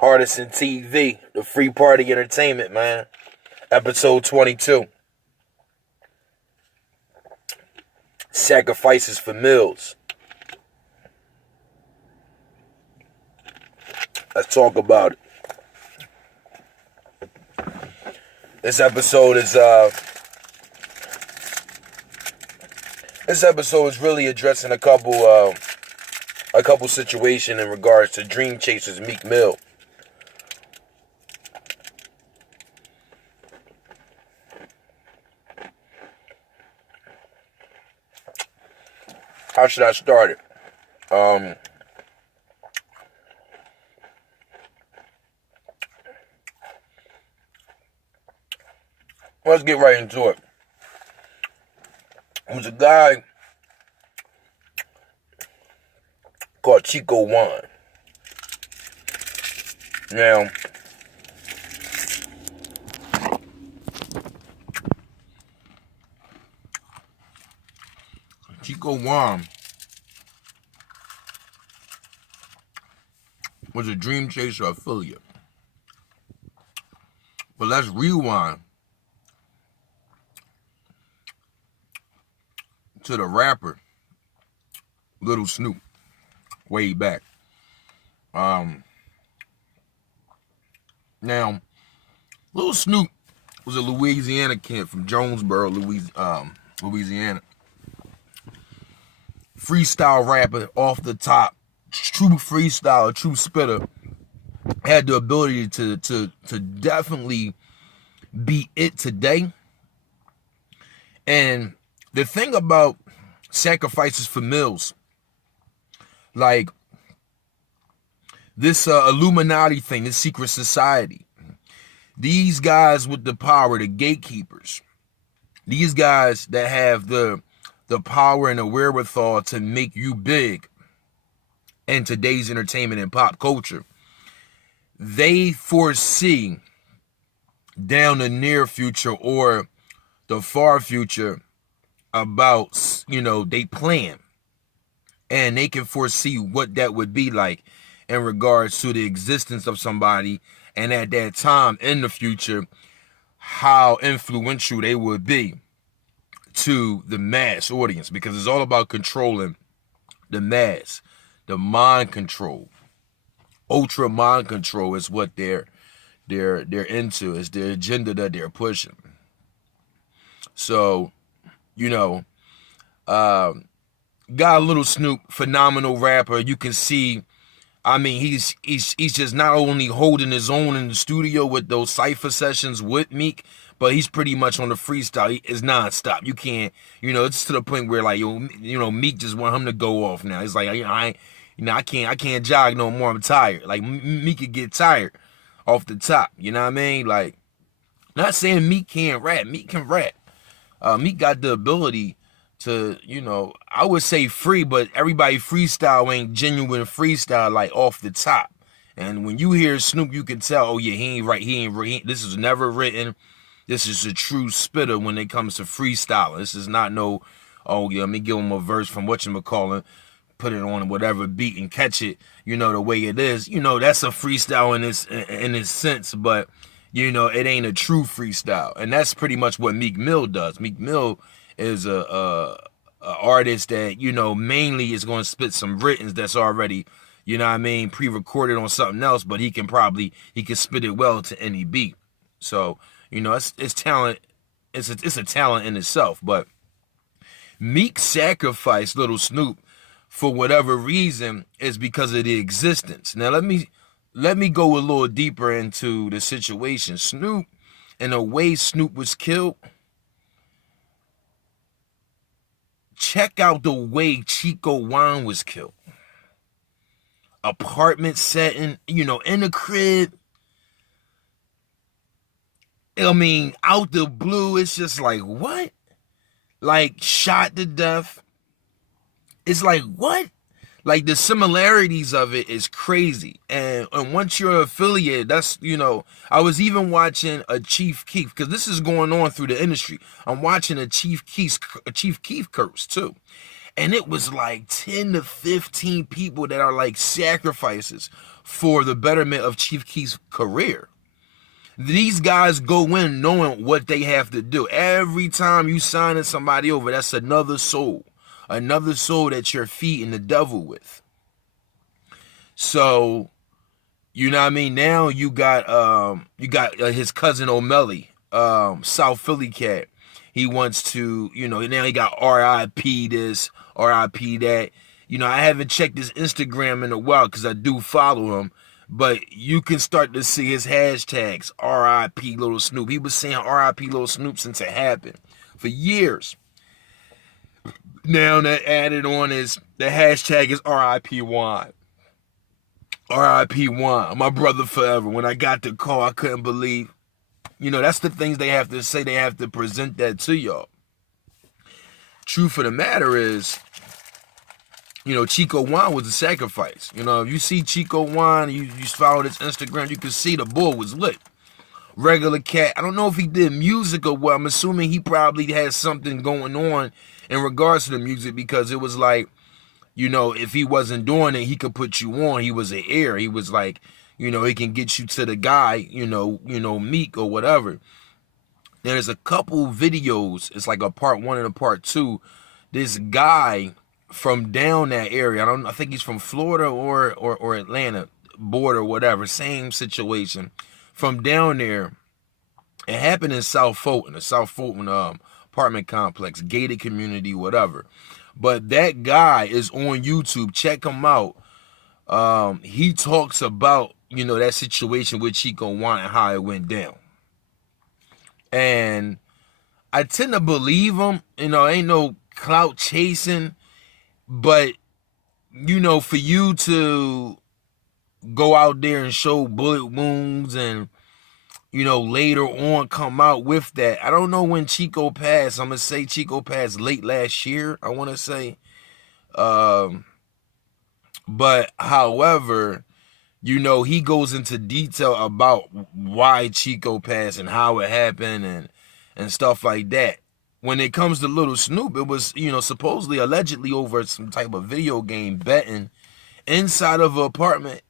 Hardison TV, the free party entertainment, man. Episode 22. Sacrifices for meals. Let's talk about it. This episode is really addressing a couple situation in regards to Dream Chasers Meek Mill. How should I start it? Let's get right into it. There's a guy called Chico Juan. Now, Chico Juan was a Dream Chaser affiliate. But let's rewind to the rapper Little Snoop way back. Now, Little Snoop was a Louisiana kid from Jonesboro, Louisiana. Freestyle rapper off the top, true freestyle, true spitter. Had the ability to definitely be it today. And the thing about sacrifices for meals, like this Illuminati thing, this secret society, these guys with the power, the gatekeepers, these guys that have the power and the wherewithal to make you big in today's entertainment and pop culture, they foresee down the near future or the far future about, they plan, and they can foresee what that would be like in regards to the existence of somebody, and at that time in the future, how influential they would be to the mass audience, because it's all about controlling the mass. The mind control, ultra mind control is what they're into. It's their agenda that they're pushing. So, got a Little Snoop, phenomenal rapper. You can see, he's just not only holding his own in the studio with those cypher sessions with Meek, but he's pretty much on the freestyle. It's nonstop. You can't, it's to the point where Meek just want him to go off now. It's like, I can't jog no more. I'm tired. Like, Meek could get tired off the top. You know what I mean? Like, not saying Meek can't rap. Meek can rap. Meek got the ability to, I would say free, but everybody freestyle ain't genuine freestyle, like off the top. And when you hear Snoop, you can tell, oh yeah, he ain't right. This is never written. This is a true spitter when it comes to freestyling. This is not no, oh yeah, let me give him a verse from whatchamacallit, put it on whatever beat and catch it, the way it is. That's a freestyle in its sense, but it ain't a true freestyle. And that's pretty much what Meek Mill does. Meek Mill is a artist that, mainly is going to spit some writtens that's already, pre-recorded on something else, but he can spit it well to any beat. So, it's talent. It's a talent in itself. But Meek sacrificed Little Snoop for whatever reason is because of the existence. Now, let me go a little deeper into the situation. Snoop, and the way Snoop was killed, check out the way Chico Juan was killed. Apartment setting, in the crib. Out the blue, it's just like, what? Like, shot to death. It's like, what? Like, the similarities of it is crazy. And once you're affiliated, that's, I was even watching a Chief Keef, because this is going on through the industry. I'm watching a Chief Keef curse, too. And it was like 10 to 15 people that are like sacrifices for the betterment of Chief Keef's career. These guys go in knowing what they have to do. Every time you signing somebody over, that's another soul that you're feeding the devil with. So, you know what I mean? Now you got his cousin O'Malley, South Philly cat. He wants to, now he got RIP this, RIP that. I haven't checked his Instagram in a while because I do follow him. But you can start to see his hashtags, RIP Little Snoop. He was saying RIP Little Snoop since it happened for years. Now that added on is, the hashtag is RIP Wine. RIP Wine, my brother forever. When I got the call, I couldn't believe. That's the things they have to say. They have to present that to y'all. Truth of the matter is, Chico Wine was a sacrifice. If you see Chico Wine, you follow his Instagram, you can see the bull was lit. Regular cat. I don't know if he did music or what. I'm assuming he probably had something going on in regards to the music, because it was like, if he wasn't doing it, he could put you on. He was an heir. He was like, he can get you to the guy, Meek or whatever. There's a couple videos. It's like a part 1 and a part 2. This guy from down that area, I think he's from Florida or Atlanta border, whatever, same situation. From down there, it happened in South Fulton, the South Fulton apartment complex, gated community, whatever. But that guy is on YouTube. Check him out. He talks about, that situation with Chico Wine and how it went down. And I tend to believe him. Ain't no clout chasing. But, for you to go out there and show bullet wounds and, later on come out with that. I don't know when Chico passed. I'm going to say Chico passed late last year, I want to say. But, however, he goes into detail about why Chico passed and how it happened and stuff like that. When it comes to Little Snoop, it was, supposedly, allegedly over some type of video game betting inside of an apartment.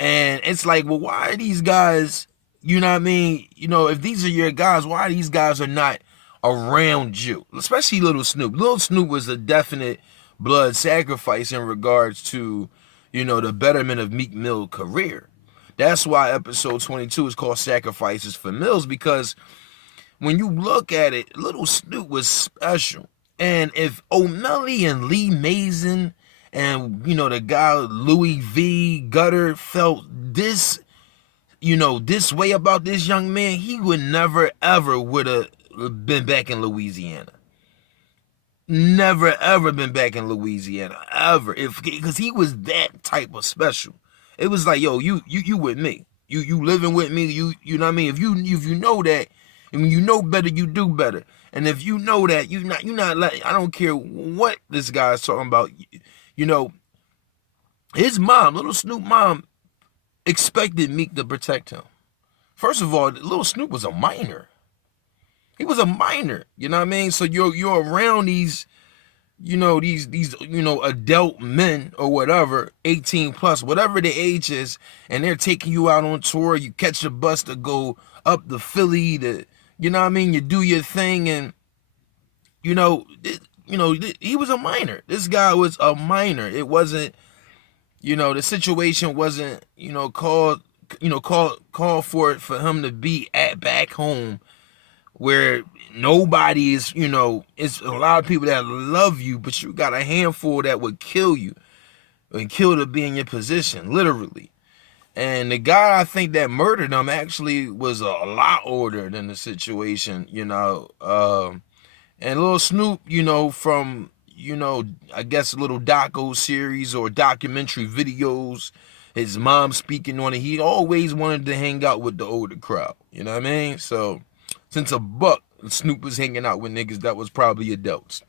And it's like, well, why are these guys, you know what I mean? If these are your guys, why these guys are not around you? Especially Little Snoop. Little Snoop was a definite blood sacrifice in regards to, the betterment of Meek Mill's career. That's why episode 22 is called Sacrifices for Mills, because when you look at it, Little Snoop was special. And if O'Malley and Lee Mason and, the guy Louis V. Gutter felt this, this way about this young man, he would never, ever would have been back in Louisiana. Never, ever been back in Louisiana, ever. Because he was that type of special. It was like, yo, you with me. You living with me, you know what I mean? If you know that, and when you know better, you do better. And if you know that, you're not like, I don't care what this guy's talking about. His mom, Little Snoop mom, expected Meek to protect him. First of all, Little Snoop was a minor. He was a minor, you know what I mean? So you're around these, these adult men or whatever, 18 plus, whatever the age is, and they're taking you out on tour. You catch a bus to go up to Philly to, you know what I mean? You do your thing, and he was a minor. This guy was a minor. It wasn't, the situation wasn't, called for it for him to be back home, where nobody is, it's a lot of people that love you, but you got a handful that would kill you and kill to be in your position, literally. And the guy, I think, that murdered him actually was a lot older than the situation, and Little Snoop, from, I guess a little doco series or documentary videos, his mom speaking on it, he always wanted to hang out with the older crowd, you know what I mean? So since a buck, Snoop was hanging out with niggas that was probably adults,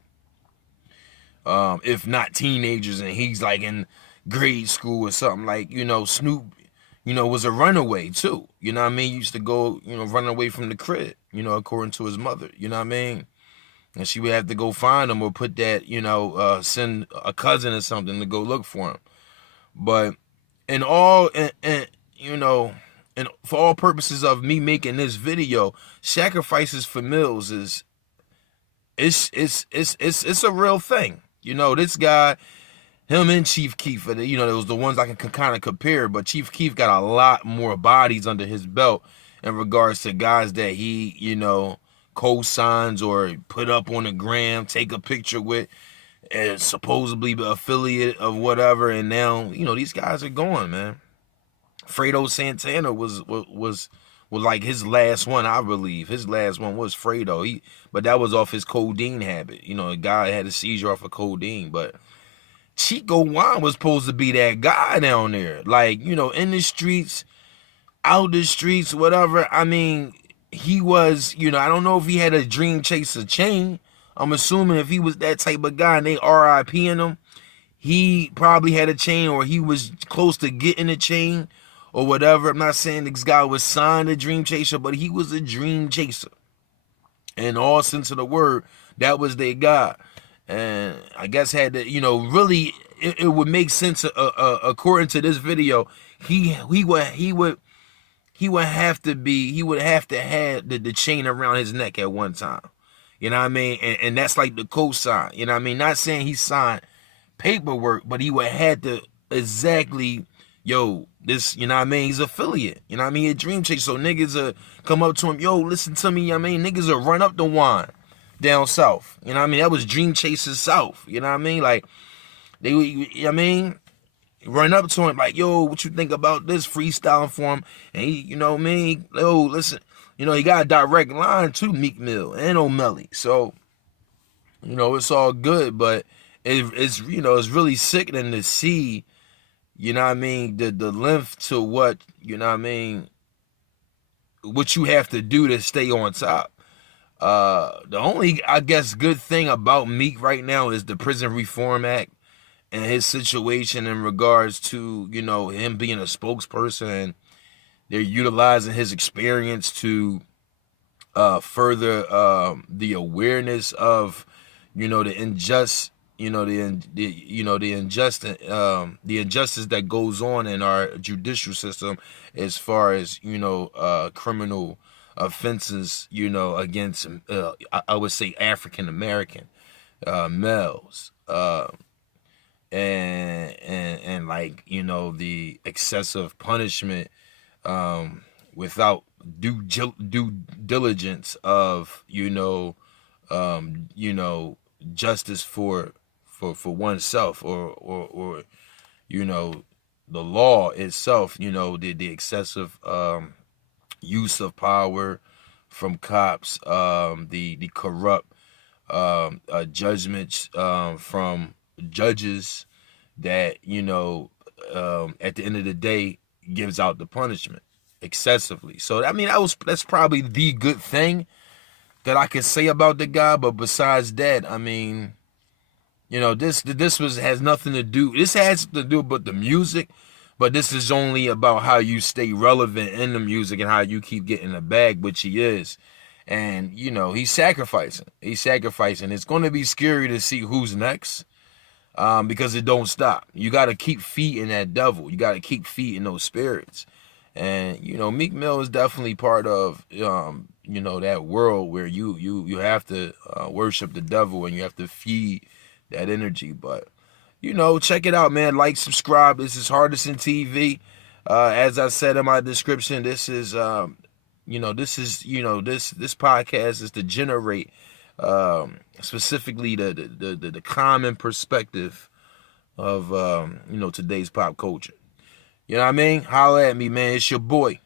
if not teenagers, and he's like in grade school or something. Like, Snoop, was a runaway too, you know what I mean? He used to go, run away from the crib, according to his mother, you know what I mean? and she would have to go find him or put that, you know, send a cousin or something to go look for him. But in all, and you know, and for all purposes of me making this video, sacrifices for Mills is it's a real thing. You know, this guy, him and Chief Keef, you know, it was the ones I can kind of compare, but Chief Keef got a lot more bodies under his belt in regards to guys that he, you know, co-signs or put up on the gram, take a picture with, and supposedly the affiliate of whatever, and now, you know, these guys are gone, man. Fredo Santana was like his last one, I believe. His last one was Fredo. But that was off his codeine habit. You know, a guy had a seizure off of codeine. But Chico Juan was supposed to be that guy down there. Like, you know, in the streets, out the streets, whatever. I mean, he was, you know, I don't know if he had a Dream Chaser chain. I'm assuming if he was that type of guy and they RIPing him, he probably had a chain or he was close to getting a chain or whatever. I'm not saying this guy was signed a Dream Chaser, but he was a Dream Chaser. In all sense of the word, that was their guy. And I guess had to, you know, really, it would make sense according to this video. He would have to have the chain around his neck at one time. You know what I mean? And that's like the cosign. You know what I mean? Not saying he signed paperwork, but he would have to exactly, yo, this, you know what I mean? He's affiliate. You know what I mean? A Dream Chaser. So niggas come up to him, yo, listen to me. You know what I mean? Niggas will run up the wine down south. You know what I mean? That was Dream Chaser South. You know what I mean? Like, they, you know what I mean? Run up to him like, yo, what you think about this? Freestyling for him. And he, you know what I mean? Yo, listen. You know, he got a direct line to Meek Mill and O'Malley. So, you know, it's all good. But it's, you know, it's really sickening to see, you know what I mean, the length to what, you know what I mean, what you have to do to stay on top. The only, I guess, good thing about Meek right now is the Prison Reform Act and his situation in regards to, you know, him being a spokesperson, and they're utilizing his experience to further the awareness of, you know, the injustice that goes on in our judicial system as far as, you know, criminal offenses, you know, against I would say African American males, and like, you know, the excessive punishment without due diligence of, you know, justice for oneself, or you know, the law itself, you know, the excessive use of power from cops, the corrupt judgments from judges that, you know, at the end of the day gives out the punishment excessively. So I mean, that's probably the good thing that I could say about the guy. But besides that, I mean, you know, this has nothing to do. This has to do with the music, but this is only about how you stay relevant in the music and how you keep getting the bag, which he is. And, you know, he's sacrificing. It's going to be scary to see who's next, because it don't stop. You got to keep feeding that devil. You got to keep feeding those spirits. And, you know, Meek Mill is definitely part of, you know, that world where you have to worship the devil and you have to feed that energy. But, you know, check it out, man. Like, subscribe. This is Hardison TV. As I said in my description, this is, you know, this podcast is to generate specifically the common perspective of, you know, today's pop culture. You know what I mean? Holla at me, man. It's your boy.